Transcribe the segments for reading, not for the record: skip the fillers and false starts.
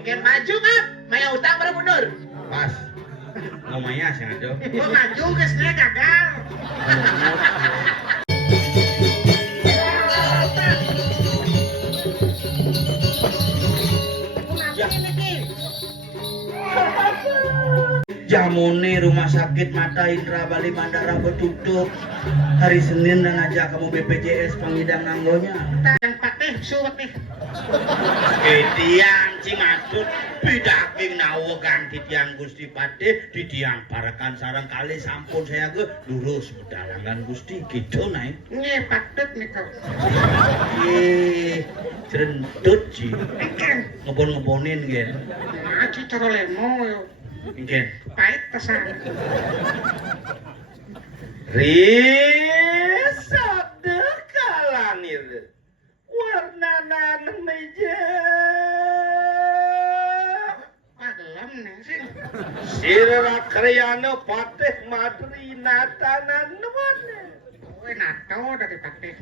Ken maju kan, maya utang baru mundur. Pas. Ngomongnya sih aduh. Gua maju geus dia gagal. Jamune rumah sakit Mata Indra Bali Mandara betutup hari Senin dan ngajak kamu BPJS pangidang nanggonya. Yang patih suwet nih. Tiang Cimatut bidaking nawogan di tiang Gusti Patih di tiang parakan sarang kali sampun saya ke lurus bedalangan Gusti gitu naik. Nge patut nih kau. Cerentut sih. Ngebon-ngebonin gen. Nah, cara lemo yo. Gen. Pahit pesan. Risada kalanir warna meja Pagelam nih sih. sirra karyana patih madri natanan nemane. Gue nato dari patih.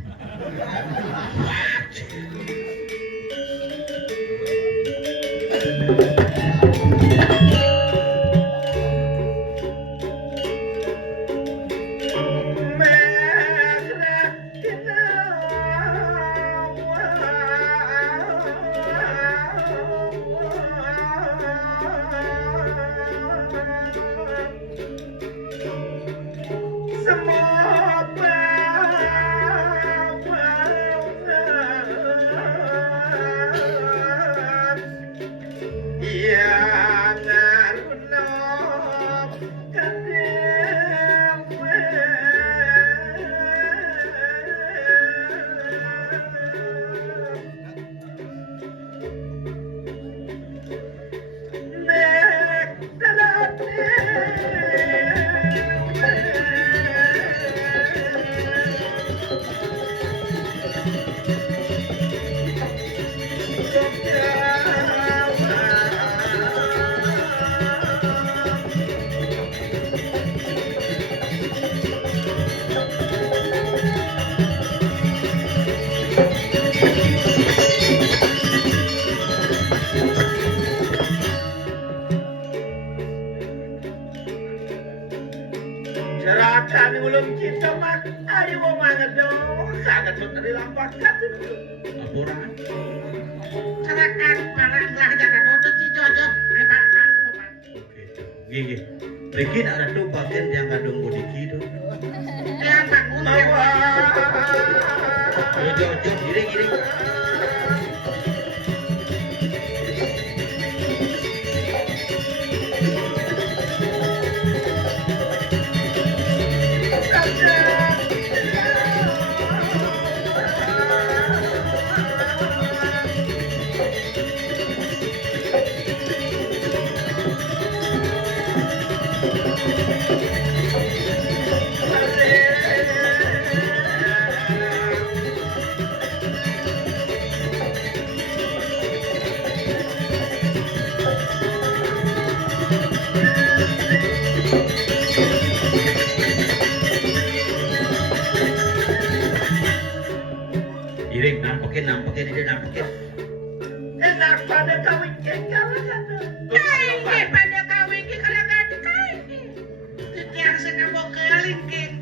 Serahkan ulun kita mat, ayo mau mana dong, sangat menteri lambat kan? Laporan. Serahkan parang lah jangan bodoh cijojo. Ayo parang ke depan. Gigi, Riki ada tuh bagian yang kadung bodiki tuh. Yang bangun yang Jojo, giring. Giring, nampekin ini nampekin. Enak pada kawin kalau kata. Kain pada kawin ki kalau gak kain ki. Yang senabo kelingking.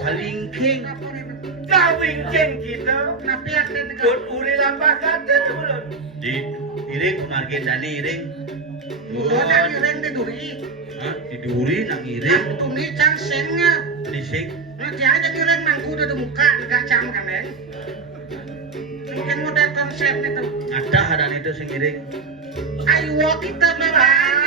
Kalingking, Apa nih? kawingking kita. Napi akte Dut uri lampah kata belum. Di iring margen dani iring. Mudah nang iring di duri. Hah? Diduri nang iring. Nang tuni cang sengnya. Disik. Nah dia aja iring mangku di muka enggak cang kan neng. Mungkin model konsep itu. Ada hadan itu sing iring. Ayo kita memang.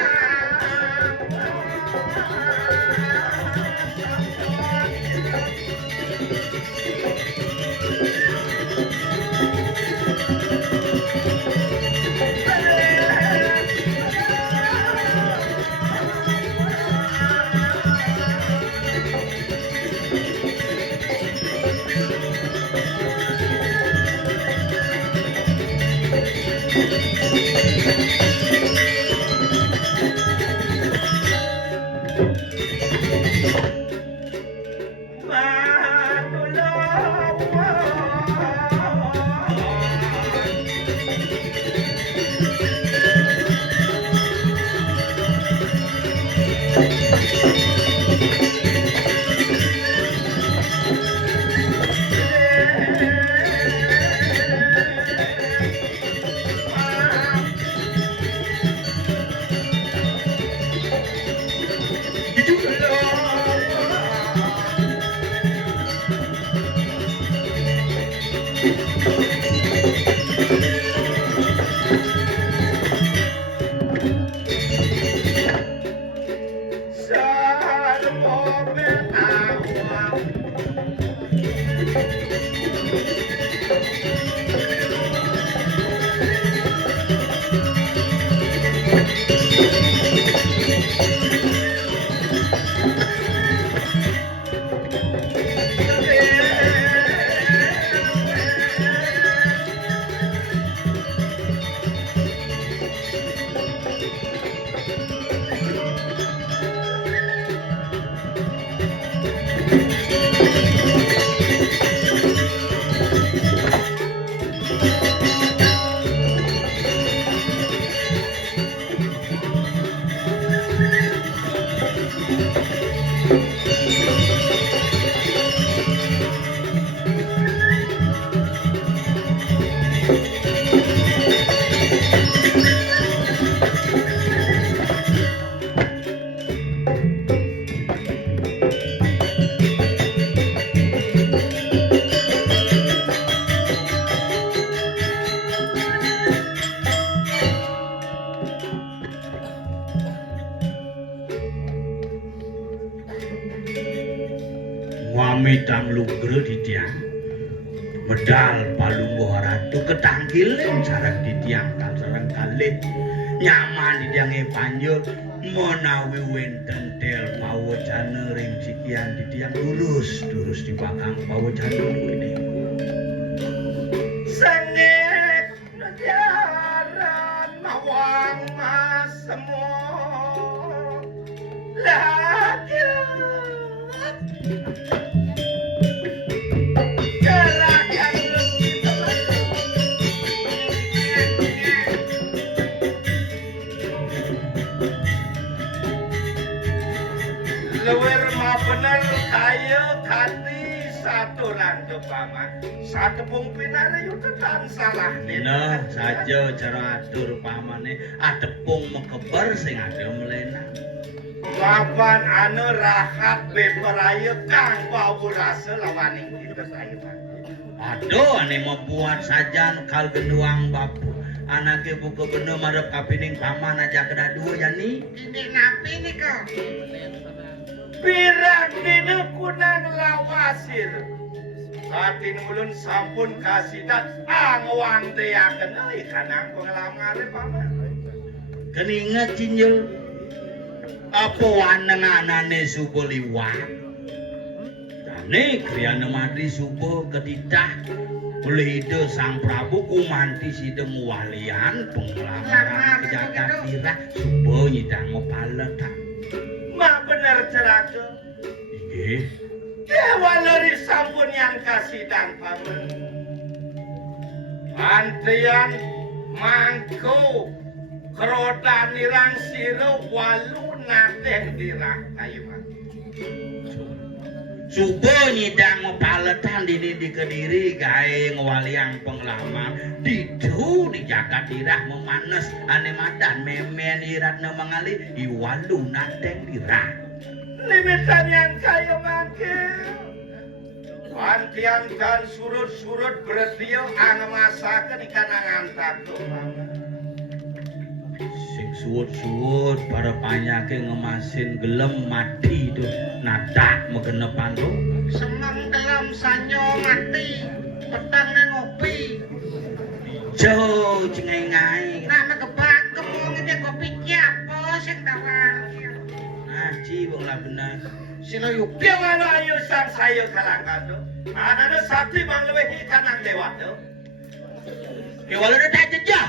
Wamidang lugre ditiang medal palungguh ratu ketangkilen sareng ditiang sareng kalih nyaman didiange panjur menawi wenten del pawojana ring sikian ditiang durus di bakang pawojana ini sengit jaran mawang mas semua lagi Lewer mah bener kaya kati satu randu paman satu pung pinare yuk tetan salah nah saja cara atur pamane adepung mekeber sing ada melena lawan anu rahat beperaya kang pawurase lawaning kita saya aduh ane membuat sajan kal genduang bapu anake buka bener marep kapining paman aja kena dua yani ini napi nih kok pirang dina kunang lawasir satin ulun sampun kasidat angwang teaken euy kanang penglamare paman keninget cinjul apa wanenganane subuh liwat dane kriyana madri subuh ketitah oleh ide sang prabu kumanti sideng walian penglamaran kejagat dirah subuh nyidang ngopaletak mak bener ceraka inggih dewa leri sampun yang kasidan paman antrian mangko keroda nirang siro walu nateh dirah ayo pak subuh nyidang ngopaletan di Kediri gawe ngwaliang penglamar didu di jagat dirah memanes ane madan memen iratna mengali iwalu nateng dirah limitan yang kaya mangke wantian kan surut-surut berdio angemasakeun ikan angantak sing suwut-suwut para panyake ngemasin gelem mati tuh nadak megenepan tuh semang gelem sanyo mati petang ngopi jo cengengai nama kebak kemong ini kopi apa sing tawang ngaji wong lah bener sila yuk piang ayo sang sayo kalangkan tuh anana sakti bang lewehi kanang dewa tuh kewalau udah tak jejah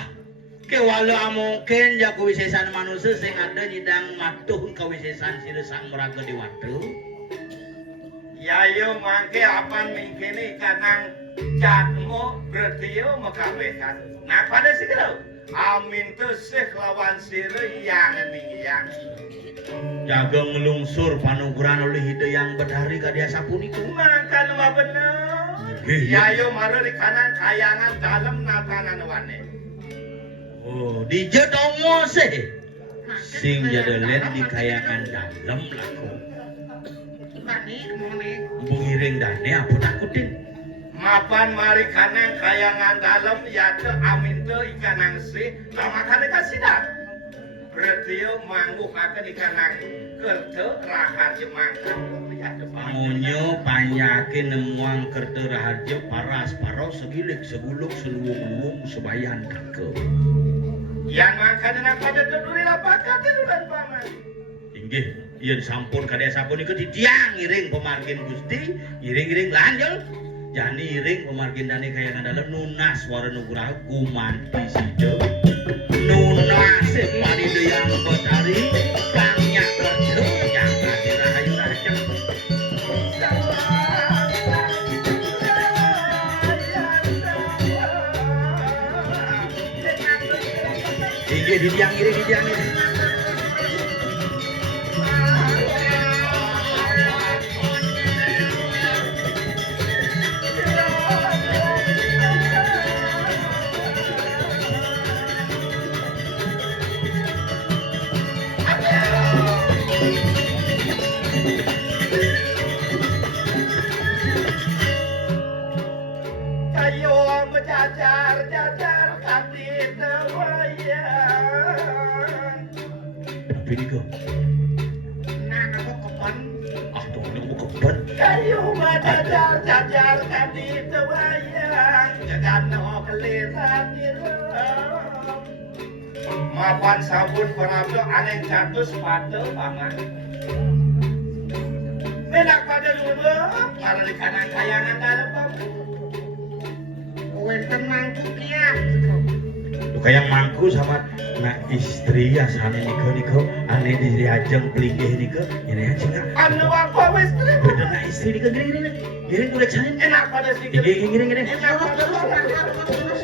kewalau mungkin ya kewisesan manusia sing ada nyidang matuh kewisesan siresang meraga di waktu ya yo mangke apan mingkini kanang jatmo berdio mekawekan nah pada sikero amin tuh sih lawan sire yang yang jaga ngelungsur panugrahan oleh ide yang berdari kadia sapuniku makan mah bener ya yo maro di kanan kayangan dalam natanan wane oh di jedomo sih sing jadelen di kayangan dalam laku bani kemone bungiring dane apa takutin mapan mari kanan kayangan dalam ya ke amin tuh ikanang sih lama kali kasidah berarti mangguh akan ikanang kerja raharja makan pangunyo panyakin nemuang kerja raharja paras paros segilik seguluk seluwung-luwung sebayan kakek Yang mangkana pada teduri lapakan terulan paman. Inggih, yen sampun kadya sampun iku ditiang iring pemargin Gusti, iring-iring lanjul. Jani iring pemargin dane kaya ngandalem nunas swara nugraha kumanti sida. Nunas panido yang betari kang nyak kerja jaga dirahayu rajeng. Inggih ditiang iring. Kayo menjajar kaki tewayan. Tapi niku, Nah, aku kepan. aduh niku keben. Kayu menjajar kaki tewayan. Jangan keliran direm. Mapan sabun penabdo aneh jatuh sepatu paman. Menak pada dulu, kalau di kanan kayangan dalam paman. Wenten mangku kiat. Lu kayak mangku sama nak istri asane niko ane di ajeng pelinggih niko ini aja nggak Anu apa wis bener nak istri niko gini udah canin enak pada sikit. gini Enak pada Terus.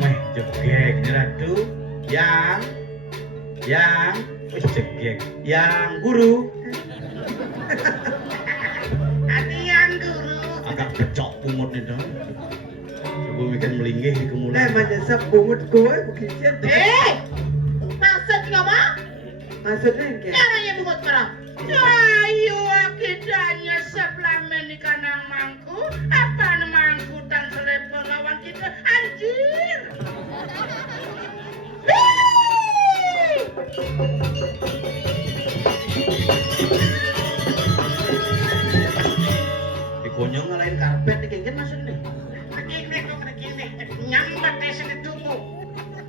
meh jegek nih ratu yang wis jegek yang guru Adian guru. agak becok pungut nih dong coba bikin melinggih di kemulan Menyesap bungut gue begitu. Maksudnya apa? Maksudnya kayak Caranya bungut perang. Ayo kitanya sebelah menikah mangku. Apa mangku dan selepon lawan kita anjir. dikonyong ngalahin karpet nih kengken maksudnya Begini. Nyambat di sini tunggu.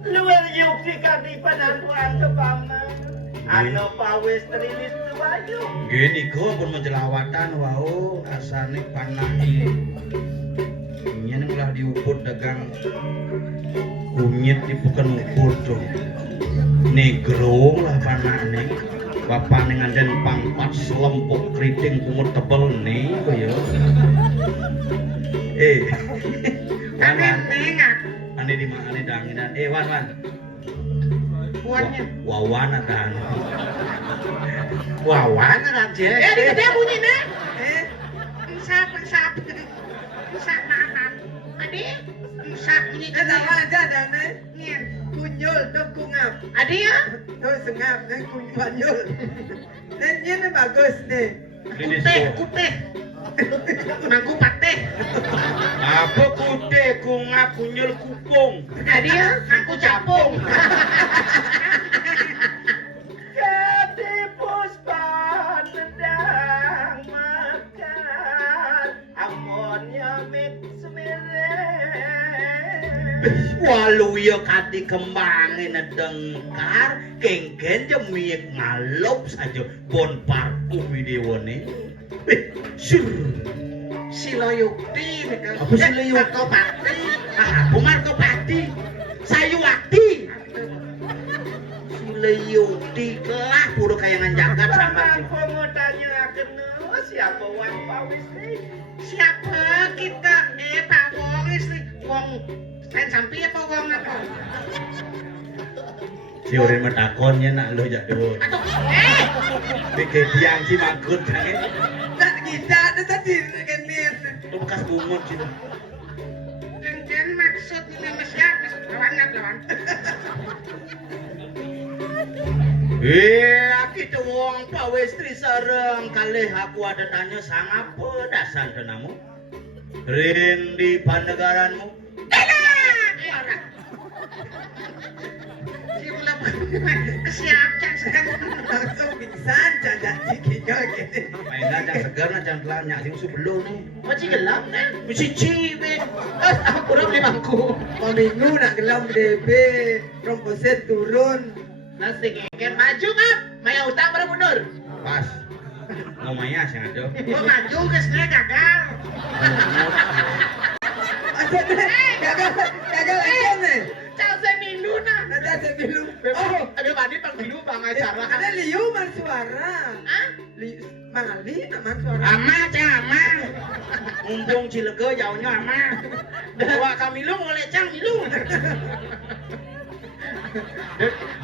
Luar yuk di penantuan ke paman. Anu pawis terilis tuayu. gini kok pun menjelawatan wau asane panai ini malah diukur dagang kunyit dibukan ukur dong negro lah panane bapak nganten pangpat selempuk keriting kumur tebel nih kaya Aneh ingat. ane di mana ane danginan wan Buatnya. wawan ada wawan ada aja Dia bunyi nih. Pensap. Pensap maaf. Adi, pensap bunyi ada aja dan Ngin. kunyul tuh kungap. Adi ya? Tuh sengap dan kunyul. Dan ini bagus deh. Kuteh. Mangku pateh. apa kude kungap kunyul kupung Adi ya? Mangku capung. Kati puspa tendang makan. Amonnya mit semire. walu ya kati kembangin dengkar kengken jemik ngalup saja bon parfum videone sur Silo Yukti. Apa Silo Yukti? Markopati. Markopati Sayuwati Sileyuti kelah pura kayangan jagat sama si Pengutanya kena siapa wang pawis nih? Siapa kita? Pak Wong istri. Wong sen sampai apa wong apa? si urin metakonnya nak lo jadul Atau pikir diang si mangkut Tak kita ada tadi kan lihat. itu bekas bungut sih dan maksud ini siapa? Lawan. kita wong pawestri sareng kalih aku ada tanya sang apa dasan tenamu Ring di pandegaranmu. Si ulah kesiapkan sekali. Langsung pingsan cacat ciki gini. Mainan yang segar na jangan telan nyak sing sebelum nih. Macam gelap kan? Mesti cibin. Aku dah beli bangku. Mau minggu nak gelam DB, romposet turun. Nasi ngeken maju kan? Maya utang baru mundur. Pas. Ngomongnya sih ada. Oh maju ke sini gagal. Gagal aja nih. Cau semilu nah. Ada sebelum. Oh, ada mandi panggil bang acara. Ada liu man suara. Hah? Mangali nak man suara. Ama cang ama. Mumpung Cilegon jauhnya ama. Bawa kami lu oleh cang milu.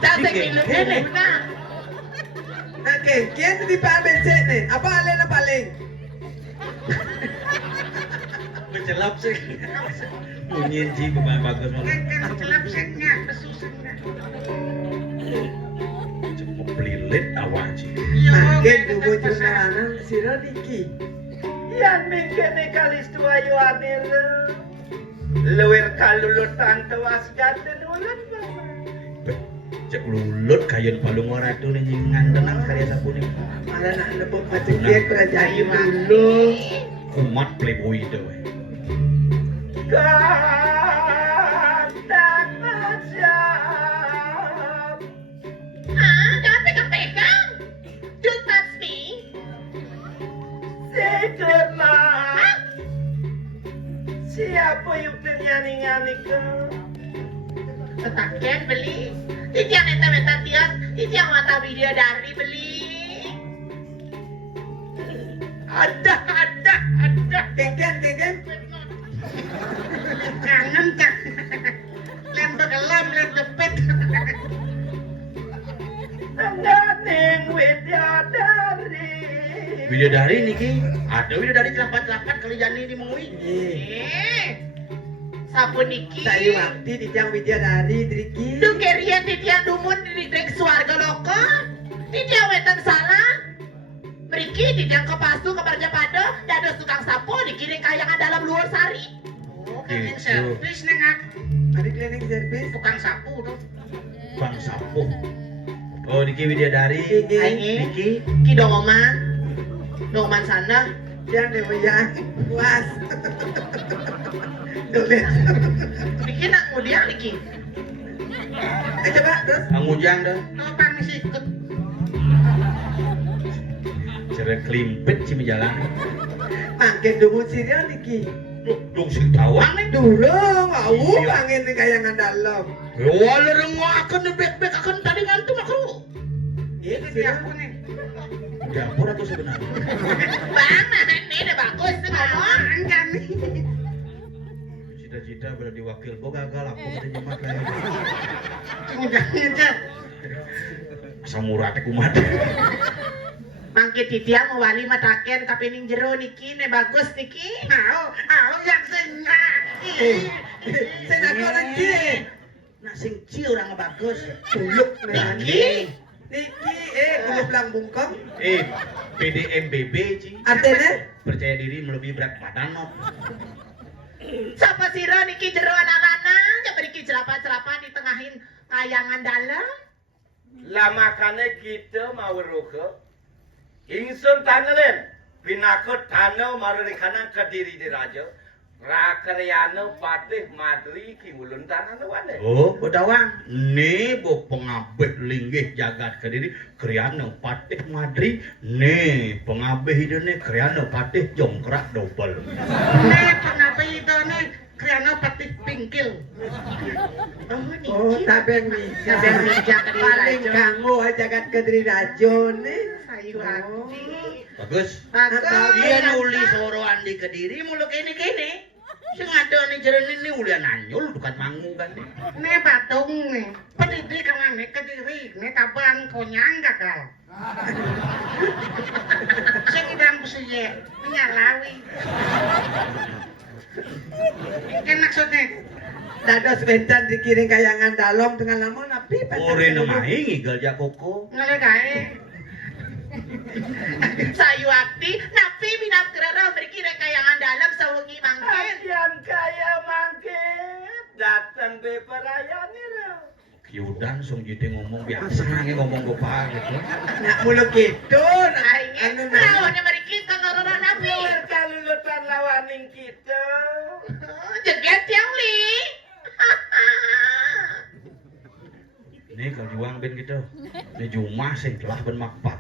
Cang semilu ini nah. Oke, kian di Pak Bensin nih. Apa alena paling? Mencelap sih. Munyin ji beban bagus malah. Kan celap seknya, pesusuknya. Cukup pelilit awak ji. Makin tubuh jurnalanan sira diki. Yan mingkene kalis tua yo adil. Luwer kalulutan tewas gaten ulan mama. Cek lulut kayen palung ratu nih nyingan tenang karya sapune. Malah nak nebuk macam dia kerajaan dulu. Kumat playboy itu. Kandang ajab. Jangan pegang-pegang. Don't touch me. Sekerna. Siapa yung penyani-nyani ke? Tetakian beli. Itu yang minta-minta tias. Itu yang mata video dari beli. Ada. Kengken. Kangen kan. Lem begelam, lem lepet. Nangganing widadari. Widadari niki, ada widadari telapat-telapat kali jani di mengui. Sapu niki. Sayu waktu di tiang widadari driki. Du kerian di tiang dumun di dek suarga loko. Di tiang wetan salah. Meriki di tiang kepasu kebarja pada. Dado tukang sapu dikiring kayangan dalam luar sari. Oh, Gitu. servis nengak. Ada cleaning service. Tukang sapu tuh. Bang sapu. Oh, niki widadari. Niki. Ki dongoman. Dongoman sana. Yang lewat puas. Dolet. Niki nak mudian niki. Coba terus. Angujang dah. Topang misi ikut. Cerek klimpit sih menjalan. Makin dulu sirian niki. Dong sing tawang nih. Dulu mau angin nih kayangan dalam. Wala rengo akan nebek-bek akan tadi ngantuk aku. Iya Ini sih. aku nih. Dapur atau sebenarnya? Bang, ini udah bagus tuh ngomong kan. Cita-cita berada di wakil, kok gagal aku pada nyemat lagi. Jangan. Samurate kumat. Mangke titiang wali mataken kapining jero niki ne bagus niki. Au yang senyak. Saya nak orang cie. Nak sing ci orang bagus. Tuluk Niki. Niki kulub lang bungkong. PDMBB ci. Artinya? Percaya diri melebihi berat badan no. Sapa sira niki jero anak-anak ya beriki celapa-celapa di tengahin kayangan dalam. Lamakane kita mau ruke. Ingsun tanelen. Pinakut tanah marurikanan kediri di raja. Rakaryana patih madri kimulun tanah wane. Oh, bodawang. Ne bo pengabeh linggih jagat kediri kriana patih madri. Ne pengabeh hidupnya kriana patih jongkrak double. Ne pengapai itu ne kriana patih pingkil. Oh, tabeng mi. Tabeng mi jagat Paling rajo. kanggo jagat kediri rajo nih. Sayu hati. Bagus. Bagus. Dia nulis soroan di kediri mulu kene-kene. Sing ada nih jeren ini ulian anyul bukan mangu kan. Ne patung ne. Pendidik kan ne kediri ne tabang konyang gagal. Sing idam kusiye nyalawi. Kan maksudnya Dados bentan dikiring kayangan dalam tengah lama napi Ore namahe ngigal jak koko. ngele kae. Sayu akti, napi minat kerana mereka rekayangan dalam sawengi mangkin. Adian kaya mangkin. Datang be perayaan ni lo. Kiudan sung jite ngomong biasa nge ngomong gopal gitu. Nak mulu gitu. Aingin, lawannya mereka kangororan napi. Luar kalulutan lawaning kita. Jeget yang li. Ini kalau juang ben gitu. Ini Jumah sing telah ben makpat.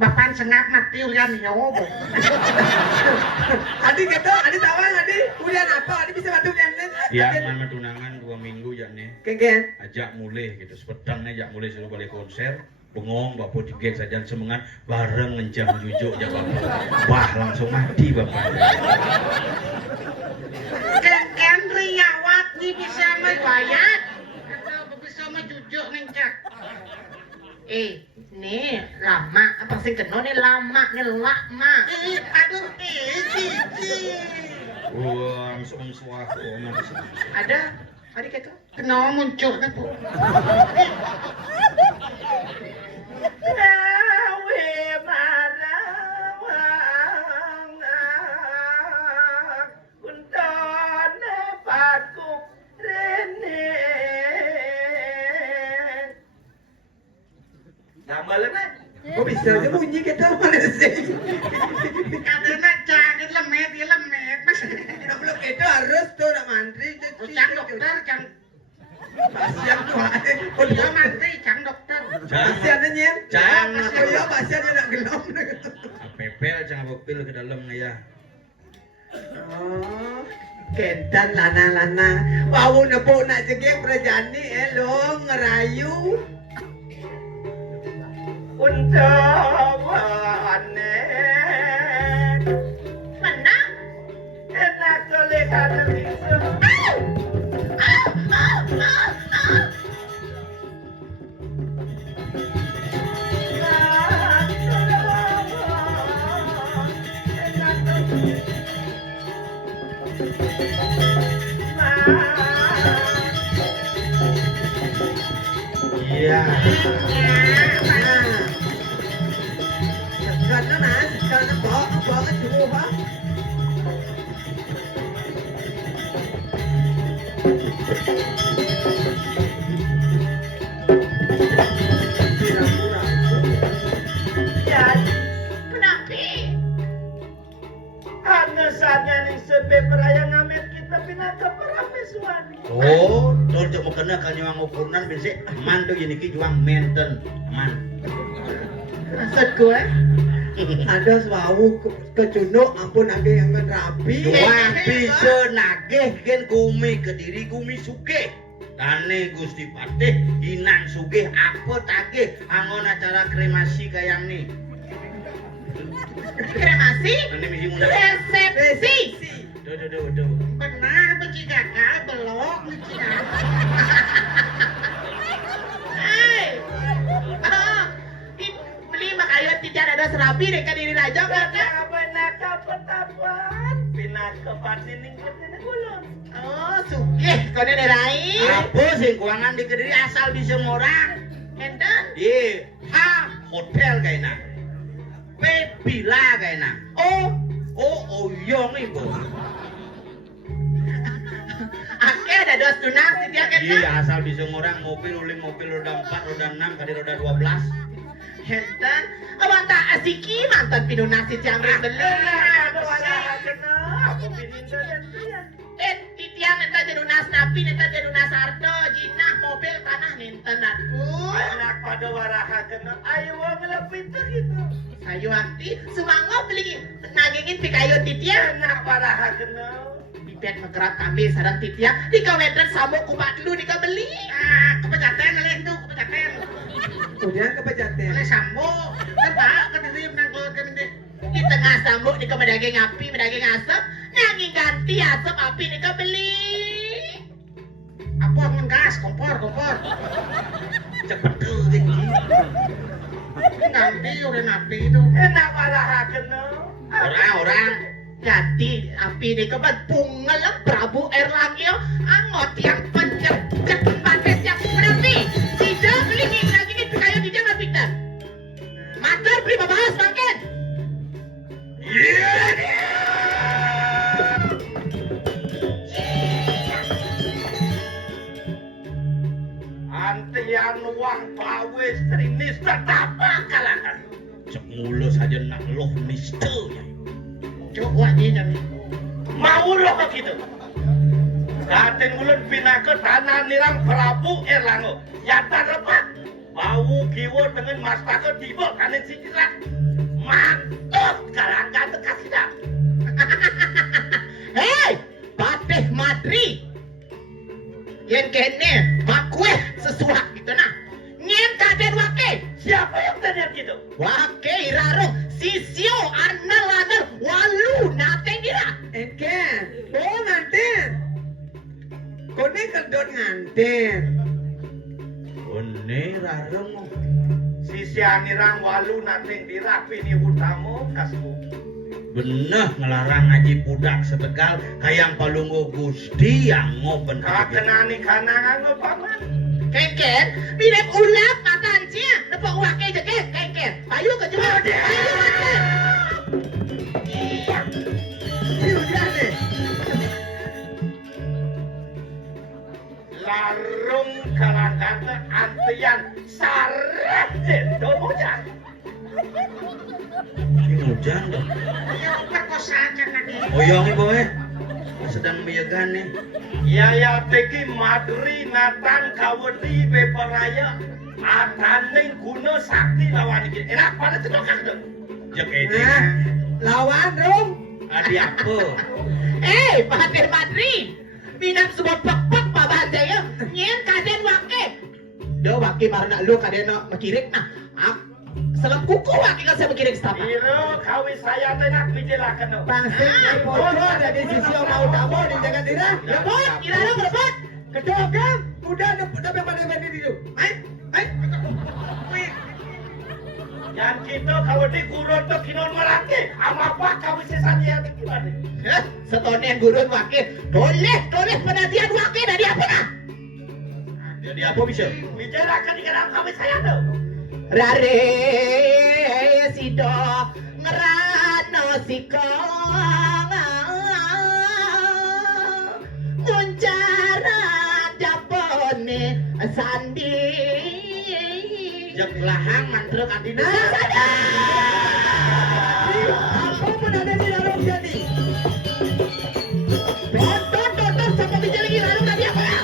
Bapak sengap mati ulian nyobo. Adi gitu, adi tawang, adi. Ulian apa? Adi bisa bantu ulian nen. Ya, mana tunangan 2 minggu ya nih. Kengken. Ajak mulai gitu. Sepedang ajak mulai suruh balik konser. Bengong, bapak digek saja semangat bareng ngencang jujuk ya bapak. Wah, langsung mati bapak. Kan riawat ni bisa mewayat. Atau bisa mejujuk ngencak. Nih lama apa sih kena nih lama nih lama. Aduh, Wah, langsung suah. Ada gitu. Kena muncul kan tuh. Nawe marawang kuntone pakuk rene. Gambalan na. Kok bisa aja bunyi gitu mana sih? Katanya jangan lemet, dia lemet. Nak mulu gitu harus tuh nak mantri. Cang dokter, cang. Pasien tuh. Oh dia mantri, cang dokter. Pasien nyen. Jangan. Oh iya pasien nak gelom. Pepel jangan bopil ke dalam ya. Oh. Kentan lana-lana. Wau nepo nak jegek prajani elong ngerayu. Untawane Mana? enak oleh kada bisa. Iya. Sekarang nak, sekarang bawa cuma apa? Jadi Kenapa? saatnya nih sebe perayaan ngamet kita pindah ke Parameswari. Oh, tol jok mo kena kan yung ukuran bensin aman tuh ini ki juang menten aman. Maksud gue? Ada swau ke Juno, ampun age yang rapi. Juang bisa nageh gen kumi kediri kumi suge. Tane Gusti Patih inan sugih apa tagih angon acara kremasi kayang nih. Kremasi? Ini misi muna. Resepsi. Duh. Benar, benci gagal, belok, benci beli makanya tidak ada serabi dekat diri raja karena Benak ke petapan, pindah ke patining ketene gulung. oh sugih kau ada lain Apa sih kuangan di kediri asal bisa orang. enten Di hotel kayaknya. Pila kayaknya. Oh, oyong ibu. ake ada dos tunas dia Iya, kena asal bisa orang mobil uling mobil roda 4, roda 6, kali roda 12. enten awak tak asiki mantan pinunasi yang beli Ada wala kena, aku pinin dan dia. titiang nenta jenunas napi nenta jenunas ardo jinah mobil tanah nenten aku Anak pada waraha kena, ayo wong lepit gitu. sayu akti sumango beli nagingin pikayo titiang Anak waraha kena. bibet megerak kami sarang titiang di kawetan sambo kupat dulu di beli kepecaten oleh itu kepecaten Udah kepejaten. oleh sambo tebak kedirip nang keluar kemende di tengah sambo di medaging api medaging asap nanging ganti asap api di beli apa ngegas kompor Cepet tuh tinggi. ganti udah napi itu Enak waraha kena. Orang-orang. ganti api di kebat pungalang Prabu Erlangyo angot yang penjepit tempat yang berarti tidak beli lagi kayu tidak ngapitan Antian uang pawe strinis tetapa kalangan. Cek mulu saja nak loh mister ya. Coba dia jadi. Mau lo begitu. Katen ulun pindah ke tanah nirang Prabu Erlango. Yata repat. Bau kiwo dengan mastaka tiba kanen sijirat. Mantap kalangan tekasida. Hei, Patih Madri. Yang kene makueh sesuatu gitu nah. Nyen kaden wake. Siapa yang tanya gitu? Wake iraro sisio anal walu nate dira. Engken, oh nganten. Kone kedon nganten. One rareng. Sisi anirang walu nanting dirapi ni utamo kasmu. Bener ngelarang ngaji budak setegal hayang palunggu Gusti yang ngopen Kakenani kanangan lo paman. Kengken, mirip ulang katancia, nepok wake jeke, kengken. Ayo ke jemur, ayo wake. Ayo jane. Larung kalangkata antian sarat domonya. Ini hujan dong. Ayo perkosaan lagi. Oyong ibu sedang biagan nih. Yaya teki madri natang kawedi beperaya. Ataning guna sakti lawan iki. Enak pada cedokak tuh. Jek ini Nah, lawan dong. adi apa? Patih Madri. Minam semua pek-pek Pak Bandaya. Nyen kaden wake. Do wake marana lu kaden no makirik nah. Selang kuku wake kan saya makirik stapa. Iro kawi saya tenak bijelakan tuh. Pangsit ay podo ada di sisi mau tamo di jaga dira. Rebut, iraro rebut. Kedogang, udah ada pada di situ. Ay. Yang kita kawedi gurun tuh kinon melati. Ama apa kawi sesanya teki gimana? Setone gurun wake. Doleh penantian wake dari apa nah? Jadi apa bisa? Bijelakan di kenal kawi saya tuh. Rare sido ngerano siko muncara dapone sandi Jek lahang mantra kantina. Aku pun ada di dalam jadi. Tonton sama bicara lagi lalu tadi apa ya?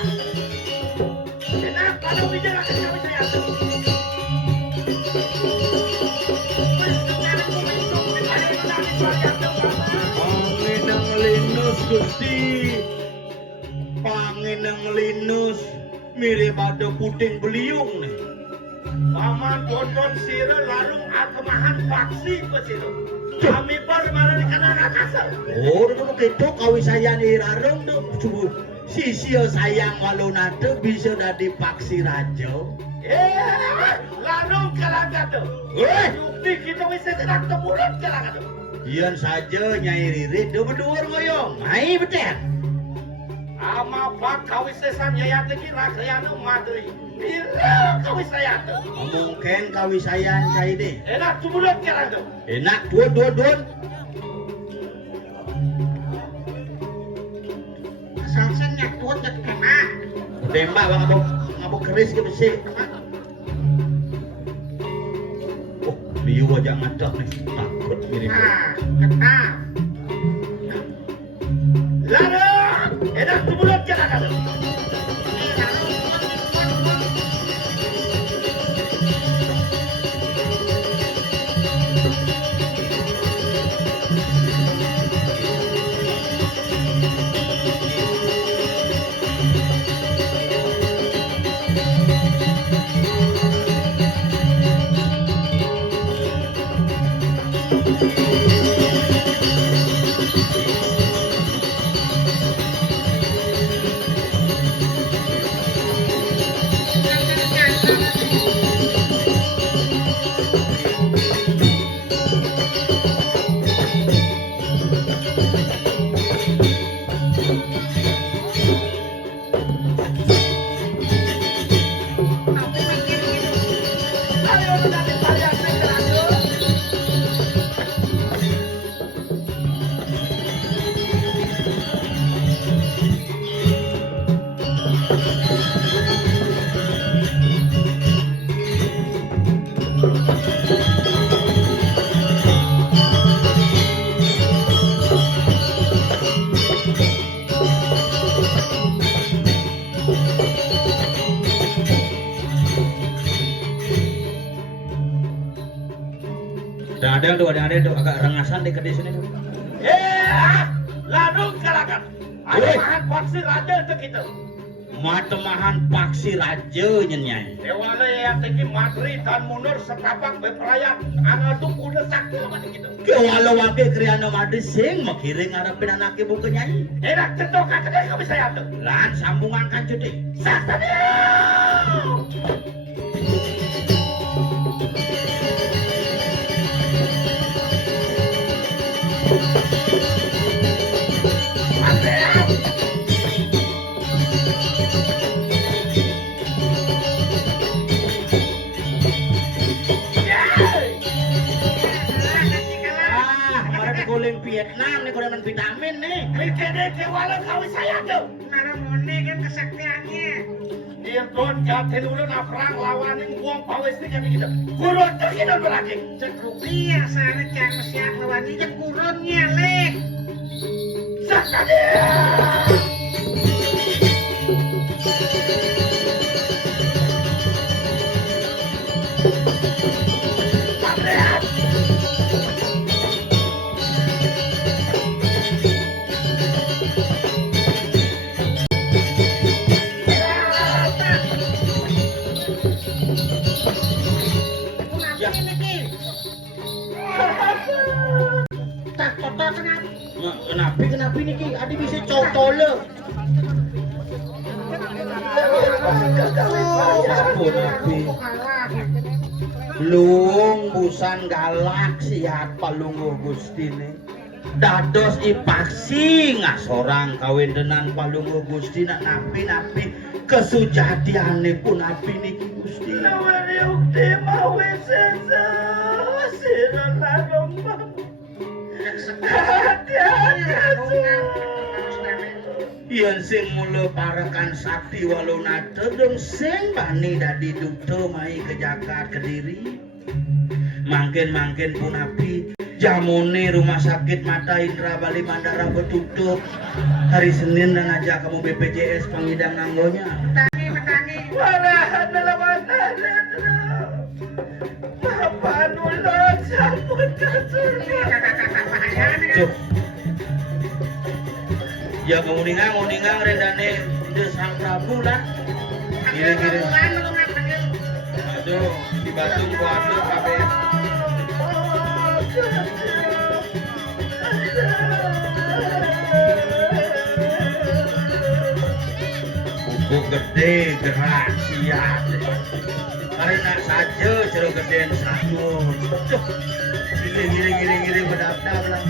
Kenapa dong bijelakan kawi saya tuh? Panginang linus Gusti. Panginang linus mirip ada puting beliung nih. Paman bonbon sira larung akemahan paksi ke sira. Kami permana di kanan akasa. Oh, dulu gitu kawi saya nih rarung tuh. Cubu sisio sayang walau nate bisa dadi paksi raja. Larung kalaga tuh. Bukti kita bisa sedang kemulut kalaga tuh. Iyan saja Nyai Riri do berdua ngoyong. Ai betul. Ama pak kawi sesan yayat lagi rakyana madri. Bila kawi saya tuh. Mungkin kawi saya cai deh. Enak kemulut kalaga tuh. Enak dua. Salsa nyatuan dan kena. Tembak bang ngabok keris ke besi. Oh, liu aja ngadak nih. Takut mirip. Ketap. Larung enak kemulut kalaga tuh. ada tuh agak rengasan deh di sini tuh. Lalu kalakan. Ada mahan paksi raja itu kita. Matemahan paksi raja nyenyai. Dewala ya tinggi matri dan mundur setapak beperayaan. Angel tuh kuda sakti apa gitu. Ke walau wake kriana made sing makiring ngarepin anake buku nyanyi. Enak cetok kakek kami saya tuh. Lan sambungan kan jadi. Sasania. Guling Vietnam nih kudaman vitamin nih. Mikirnya dewala kami saya tuh. Naramone kan kesaktiannya. Dia don jatin ulun perang lawanin uang pawes nih kami gitu. Kurun tuh kita berlagi. Cekruk dia sana jangan siap lawan ini kurunnya leh. Sasania. Kenapa ini ki? Adi bisa cotole. Lung busan galak siapa lungo Gustine. Dados ipaksi ngasorang kawin denan palungo Gusti nak napi kesujatiane pun napi niki Gusti. Nawari ukti mawe sesa siran lomba. Yen sing mula parakan sakti walau nate dong sing bani dadi dukto mai ke Jakarta Kediri. Mangkin pun api jamone rumah sakit mata Indra Bali Mandara betutup. Hari Senin dan aja kamu BPJS pangidang nganggonya. Betangi. Walahan lawan Bapak nulot sampun kasuri. Tuh. Ya nguningang redane de Sang Prabu lah. Gire-gire. Aduh, di Batung kuadu kabeh. Buku gede gerak siap. Karena saja ceruk gede sangun. Tuh. Gire berdap-dap lah.